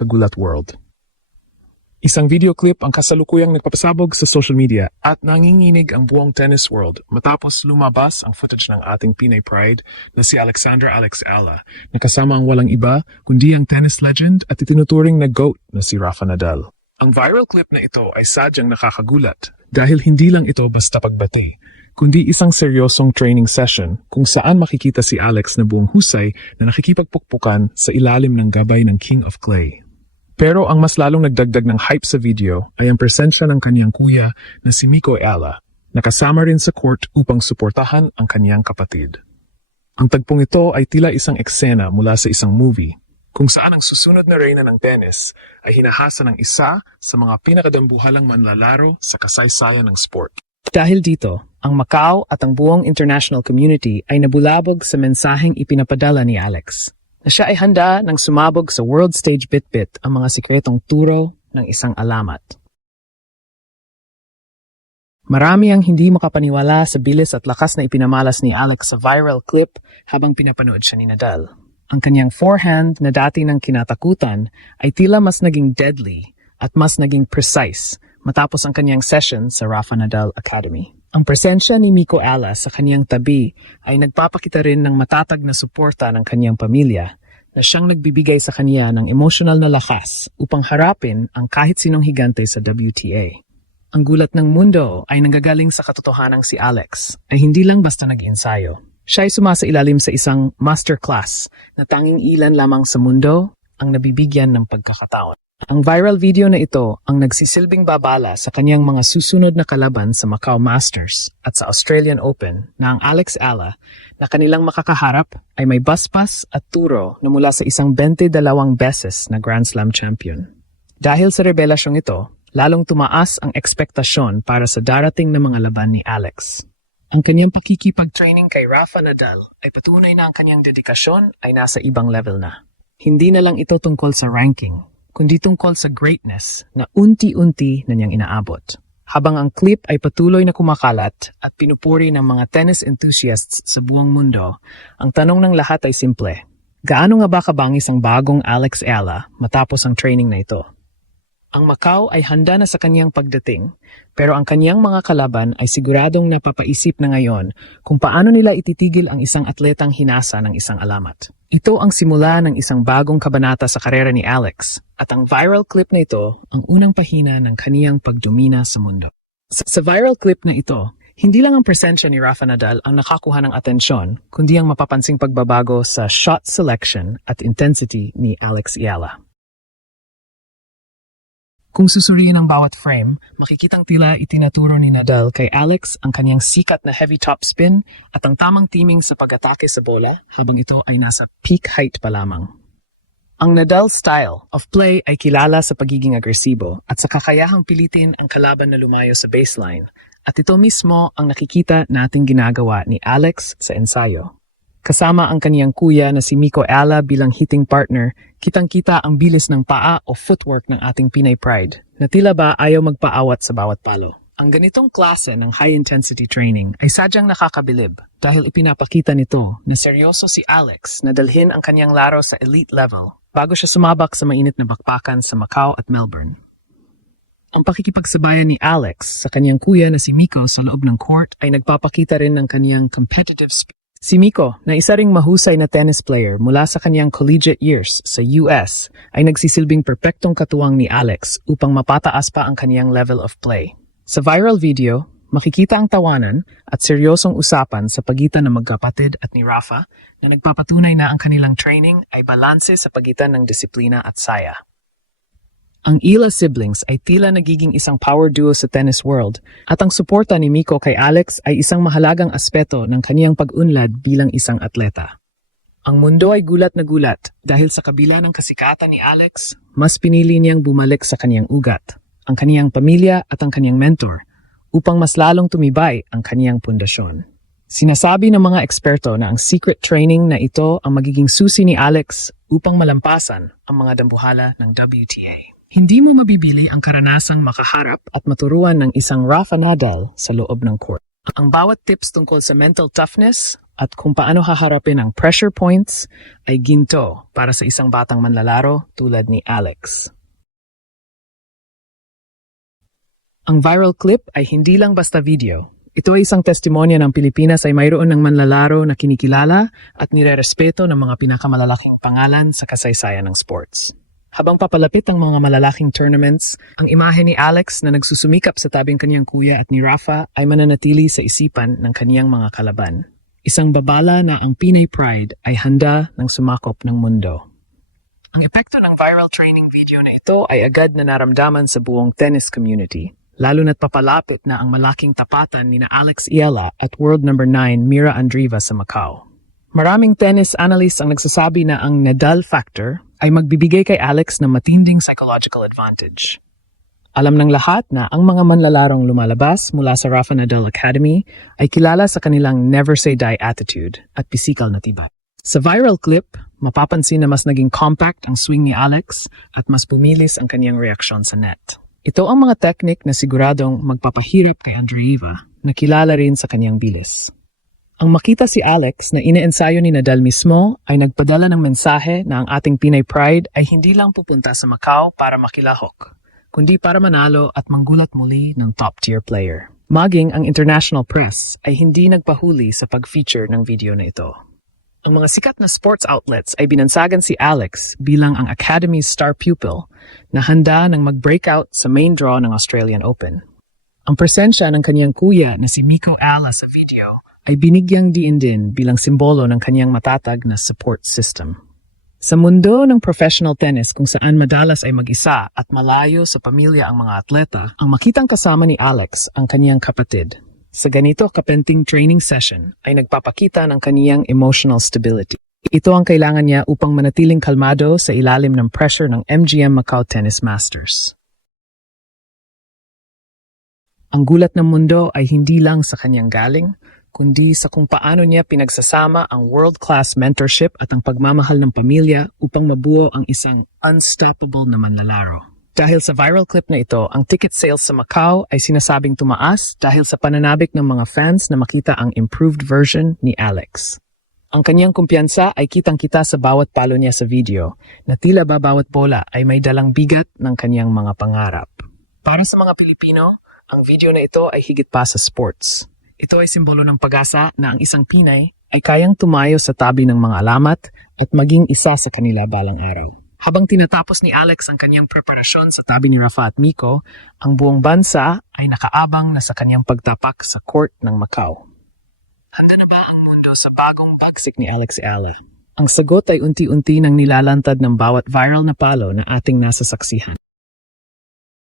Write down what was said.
kagulat world. Isang video clip ang kasalukuyang nagpapasabog sa social media at nanginginig ang buong tennis world matapos lumabas ang footage ng ating Pinay Pride na si Alexandra Alex Ala na kasama ang walang iba kundi ang tennis legend at itinuturing na GOAT na si Rafa Nadal. Ang viral clip na ito ay sadyang nakakagulat dahil hindi lang ito basta pagbati, kundi isang seryosong training session kung saan makikita si Alex na buong husay na nakikipagpukpukan sa ilalim ng gabay ng King of Clay. Pero ang mas lalong nagdagdag ng hype sa video ay ang presensya ng kanyang kuya na si Miko Ala, na kasama rin sa court upang suportahan ang kanyang kapatid. Ang tagpong ito ay tila isang eksena mula sa isang movie, kung saan ang susunod na reyna ng tennis ay hinahasa ng isa sa mga pinakadambuhalang manlalaro sa kasaysayan ng sport. Dahil dito, ang Macau at ang buong international community ay nabulabog sa mensaheng ipinapadala ni Alex, na siya ay handa ng sumabog sa world stage bit-bit ang mga sikretong turo ng isang alamat. Marami ang hindi makapaniwala sa bilis at lakas na ipinamalas ni Alex sa viral clip habang pinapanood siya ni Nadal. Ang kanyang forehand na dati ng kinatakutan ay tila mas naging deadly at mas naging precise matapos ang kanyang session sa Rafa Nadal Academy. Ang presensya ni Miko Ala sa kanyang tabi ay nagpapakita rin ng matatag na suporta ng kanyang pamilya na siyang nagbibigay sa kanya ng emosyonal na lakas upang harapin ang kahit sinong higante sa WTA. Ang gulat ng mundo ay nanggagaling sa katotohanang si Alex ay hindi lang basta nag-ensayo. Siya ay sumasailalim sa isang masterclass na tanging ilan lamang sa mundo ang nabibigyan ng pagkakataon. Ang viral video na ito ang nagsisilbing babala sa kanyang mga susunod na kalaban sa Macau Masters at sa Australian Open na ang Alex Ala na kanilang makakaharap ay may baspas at turo na mula sa isang 22 beses na Grand Slam champion. Dahil sa revelasyong ito, lalong tumaas ang ekspektasyon para sa darating na mga laban ni Alex. Ang kanyang pakikipag-training kay Rafa Nadal ay patunay na ang kanyang dedikasyon ay nasa ibang level na. Hindi na lang ito tungkol sa ranking, kundi tungkol sa greatness na unti-unti na niyang inaabot. Habang ang clip ay patuloy na kumakalat at pinupuri ng mga tennis enthusiasts sa buong mundo, ang tanong ng lahat ay simple. Gaano nga ba kabangis ang bagong Alex Ala matapos ang training na ito? Ang Macau ay handa na sa kanyang pagdating, pero ang kanyang mga kalaban ay siguradong napapaisip na ngayon kung paano nila ititigil ang isang atletang hinasa ng isang alamat. Ito ang simula ng isang bagong kabanata sa karera ni Alex, at ang viral clip na ito ang unang pahina ng kaniyang pagdomina sa mundo. Sa viral clip na ito, hindi lang ang presensya ni Rafa Nadal ang nakakuha ng atensyon, kundi ang mapapansing pagbabago sa shot selection at intensity ni Alex Ala. Kung susuriin ang bawat frame, makikitang tila itinaturo ni Nadal kay Alex ang kanyang sikat na heavy topspin at ang tamang timing sa pag-atake sa bola habang ito ay nasa peak height pa lamang. Ang Nadal style of play ay kilala sa pagiging agresibo at sa kakayahang pilitin ang kalaban na lumayo sa baseline, at ito mismo ang nakikita nating ginagawa ni Alex sa ensayo. Kasama ang kaniyang kuya na si Miko Ala bilang hitting partner, kitang-kita ang bilis ng paa o footwork ng ating Pinay Pride, na tila ba ayaw magpaawat sa bawat palo. Ang ganitong klase ng high-intensity training ay sadyang nakakabilib dahil ipinapakita nito na seryoso si Alex na dalhin ang kaniyang laro sa elite level bago siya sumabak sa mainit na bakbakan sa Macau at Melbourne. Ang pakikipagsabayan ni Alex sa kaniyang kuya na si Miko sa loob ng court ay nagpapakita rin ng kaniyang competitive spirit. Si Miko, na isa ring mahusay na tennis player mula sa kanyang collegiate years sa US, ay nagsisilbing perpektong katuwang ni Alex upang mapataas pa ang kaniyang level of play. Sa viral video, makikita ang tawanan at seryosong usapan sa pagitan ng magkapatid at ni Rafa na nagpapatunay na ang kanilang training ay balanse sa pagitan ng disiplina at saya. Ang Ila siblings ay tila nagiging isang power duo sa tennis world, at ang suporta ni Miko kay Alex ay isang mahalagang aspeto ng kaniyang pag-unlad bilang isang atleta. Ang mundo ay gulat na gulat dahil sa kabila ng kasikatan ni Alex, mas pinili niyang bumalik sa kaniyang ugat, ang kaniyang pamilya at ang kaniyang mentor, upang mas lalong tumibay ang kaniyang pundasyon. Sinasabi ng mga eksperto na ang secret training na ito ang magiging susi ni Alex upang malampasan ang mga dambuhala ng WTA. Hindi mo mabibili ang karanasang makaharap at maturuan ng isang Rafa Nadal sa loob ng court. Ang bawat tips tungkol sa mental toughness, at kung paano haharapin ang pressure points ay ginto para sa isang batang manlalaro tulad ni Alex. Ang viral clip ay hindi lang basta video. Ito ay isang testimonya ng Pilipinas ay mayroon ng manlalaro na kinikilala at nirerespeto ng mga pinakamalalaking pangalan sa kasaysayan ng sports. Habang papalapit ang mga malalaking tournaments, ang imahe ni Alex na nagsusumikap sa tabing kanyang kuya at ni Rafa ay mananatili sa isipan ng kaniyang mga kalaban. Isang babala na ang Pinay Pride ay handa ng sumakop ng mundo. Ang epekto ng viral training video na ito ay agad na naramdaman sa buong tennis community. Lalo na't papalapit na ang malaking tapatan ni na Alex Iella at world number 9 Mira Andreeva sa Macau. Maraming tennis analysts ang nagsasabi na ang Nadal factor ay magbibigay kay Alex ng matinding psychological advantage. Alam ng lahat na ang mga manlalarong lumalabas mula sa Rafa Nadal Academy ay kilala sa kanilang never say die attitude at pisikal na tibay. Sa viral clip, mapapansin na mas naging compact ang swing ni Alex at mas bumilis ang kanyang reaksyon sa net. Ito ang mga teknik na siguradong magpapahirap kay Andreeva na kilala rin sa kanyang bilis. Ang makita si Alex na ine-ensayo ni Nadal mismo ay nagpadala ng mensahe na ang ating Pinay Pride ay hindi lang pupunta sa Macau para makilahok, kundi para manalo at manggulat muli ng top-tier player. Maging ang international press ay hindi nagpahuli sa pag-feature ng video na ito. Ang mga sikat na sports outlets ay binansagan si Alex bilang ang Academy's star pupil na handa ng mag-breakout sa main draw ng Australian Open. Ang presensya ng kanyang kuya na si Miko Ala sa video ay binigyang diin din bilang simbolo ng kanyang matatag na support system. Sa mundo ng professional tennis kung saan madalas ay mag-isa at malayo sa pamilya ang mga atleta, ang makitang kasama ni Alex ang kanyang kapatid. Sa ganito kapenting training session ay nagpapakita ng kaniyang emotional stability. Ito ang kailangan niya upang manatiling kalmado sa ilalim ng pressure ng MGM Macau Tennis Masters. Ang gulat ng mundo ay hindi lang sa kanyang galing, kundi sa kung paano niya pinagsasama ang world-class mentorship at ang pagmamahal ng pamilya upang mabuo ang isang unstoppable na manlalaro. Dahil sa viral clip na ito, ang ticket sales sa Macau ay sinasabing tumaas dahil sa pananabik ng mga fans na makita ang improved version ni Alex. Ang kanyang kumpiyansa ay kitang-kita sa bawat palo niya sa video na tila ba bawat bola ay may dalang bigat ng kanyang mga pangarap. Para sa mga Pilipino, ang video na ito ay higit pa sa sports. Ito ay simbolo ng pag-asa na ang isang Pinay ay kayang tumayo sa tabi ng mga alamat at maging isa sa kanila balang araw. Habang tinatapos ni Alex ang kanyang preparasyon sa tabi ni Rafa at Miko, ang buong bansa ay nakaabang na sa kanyang pagtapak sa court ng Macau. Handa na ba ang mundo sa bagong bagsik ni Alex Iella? Ang sagot ay unti-unti nang nilalantad ng bawat viral na palo na ating nasasaksihan.